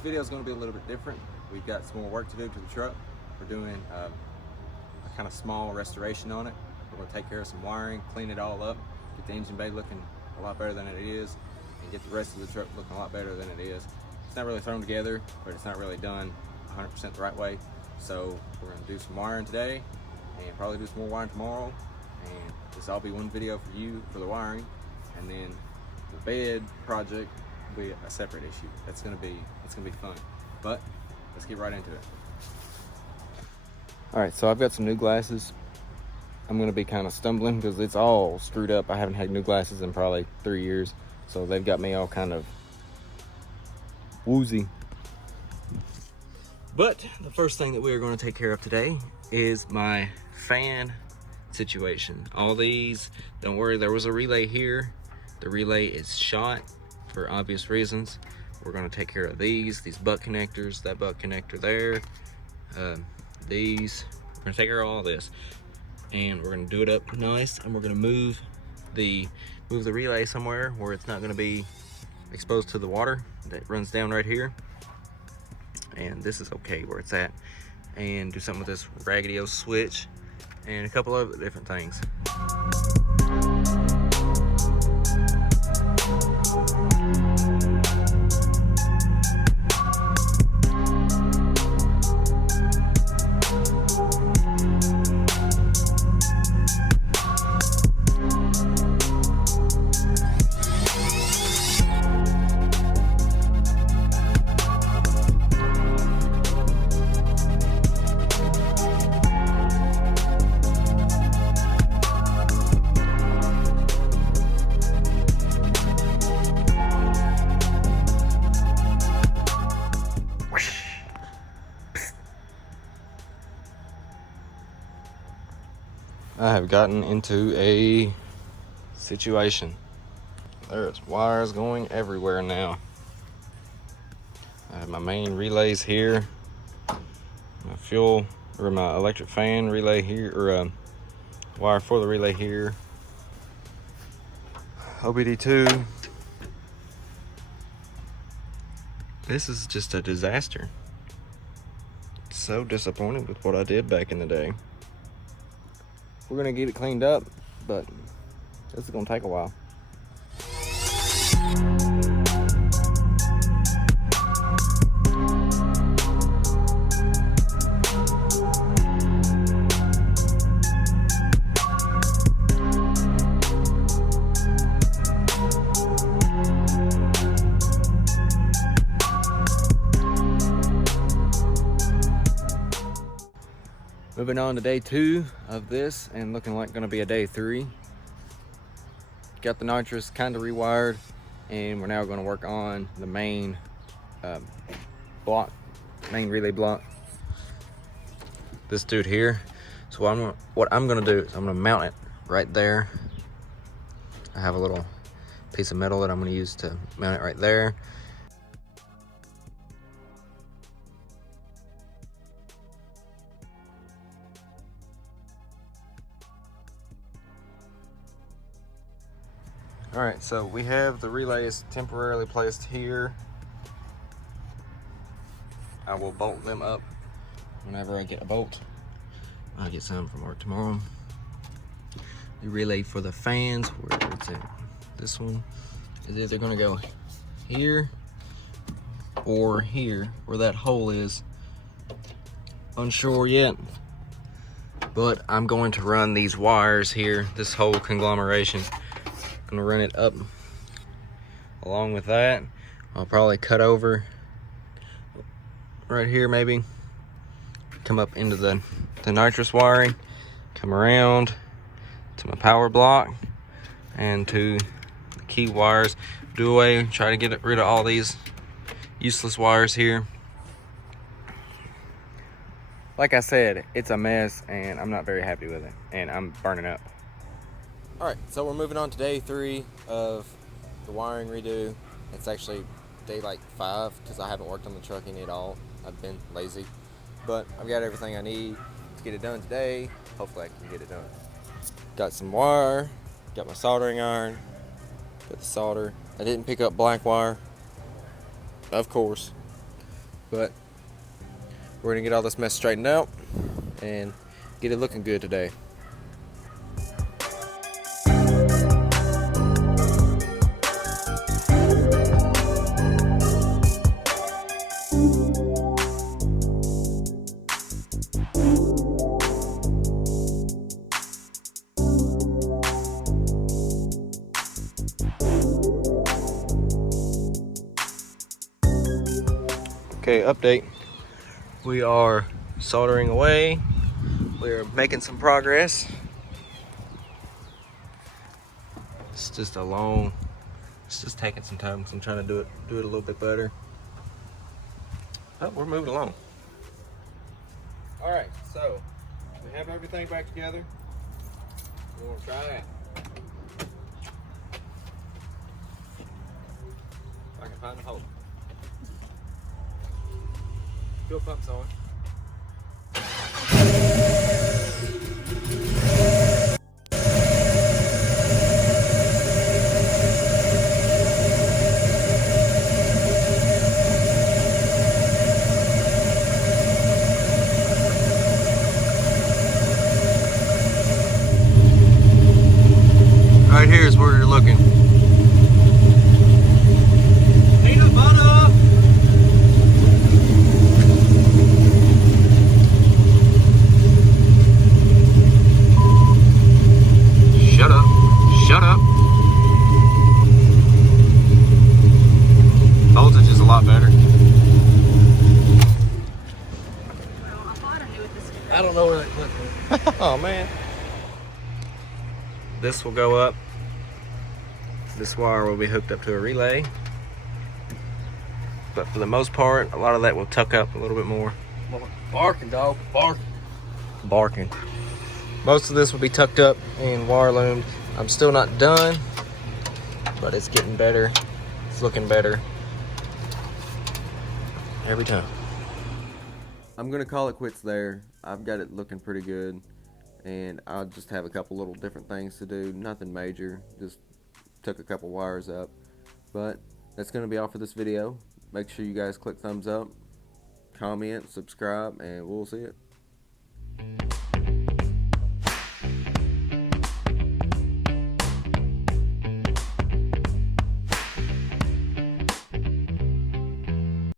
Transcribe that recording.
This video is going to be a little bit different. We've got some more work to do to the truck. We're doing a kind of small restoration on it. We're going to take care of some wiring, clean it all up, get the engine bay looking a lot better than it is, and get the rest of the truck looking a lot better than it is. It's not really thrown together, but it's not really done 100% the right way. So we're going to do some wiring today and probably do some more wiring tomorrow. And this will all be one video for you for the wiring, and then the bed project will be a separate issue. It's gonna be fun. But let's get right into it. All right, so I've got some new glasses. I'm gonna be kind of stumbling because it's all screwed up. I haven't had new glasses in probably 3 years, so they've got me all kind of woozy. But the first thing that we are going to take care of today is my fan situation. All these, don't worry, there was a relay here. The relay is shot for obvious reasons. We're going to take care of these butt connectors, that butt connector there, these. We're going to take care of all this, and we're going to do it up nice, and we're going to move the relay somewhere where it's not going to be exposed to the water that runs down right here. And this is okay where it's at, and do something with this raggedy-o switch and a couple of different things. I have gotten into a situation. There's wires going everywhere now. I have my main relays here, my fuel or my electric fan relay here, or wire for the relay here, OBD2. This is just a disaster. So disappointed with what I did back in the day. We're gonna get it cleaned up, but this is gonna take a while. Moving on to day 2 of this, and looking like gonna be a day 3. Got the nitrous kind of rewired, and we're now gonna work on the main block, main relay block. This dude here. So what I'm gonna do is I'm gonna mount it right there. I have a little piece of metal that I'm gonna use to mount it right there. All right, so we have the relays temporarily placed here. I will bolt them up whenever I get a bolt. I'll get some from work tomorrow. The relay for the fans, where it's at, this one, is either gonna go here or here, where that hole is. Unsure yet, but I'm going to run these wires here, this whole conglomeration. Gonna run it up along with that. I'll probably cut over right here, maybe come up into the nitrous wiring, come around to my power block and to the key wires, do away, try to get rid of all these useless wires here. Like I said, it's a mess and I'm not very happy with it, and I'm burning up. All right, so we're moving on to day 3 of the wiring redo. It's actually day like 5 because I haven't worked on the truck any at all. I've been lazy, but I've got everything I need to get it done today. Hopefully I can get it done. Got some wire, got my soldering iron, got the solder. I didn't pick up black wire, of course. But we're gonna get all this mess straightened out and get it looking good today. Okay, update. We are soldering away. We're making some progress. It's just taking some time. So I'm trying to do it a little bit better. Oh, we're moving along. All right, so we have everything back together. We want to try that. If I can find a hole. Fuel pump's on. Right here is where you're looking. Peanut butter! Shut up. Shut up. Voltage is a lot better. I don't know where that clip went. Oh man. This will go up. This wire will be hooked up to a relay. But for the most part, a lot of that will tuck up a little bit more. Barking, dog. Barking. Barking. Most of this will be tucked up and wire loomed. I'm still not done, but it's getting better. It's looking better every time. I'm gonna call it quits there. I've got it looking pretty good, and I'll just have a couple little different things to do. Nothing major, just took a couple wires up. But that's gonna be all for this video. Make sure you guys click thumbs up, comment, subscribe, and we'll see it.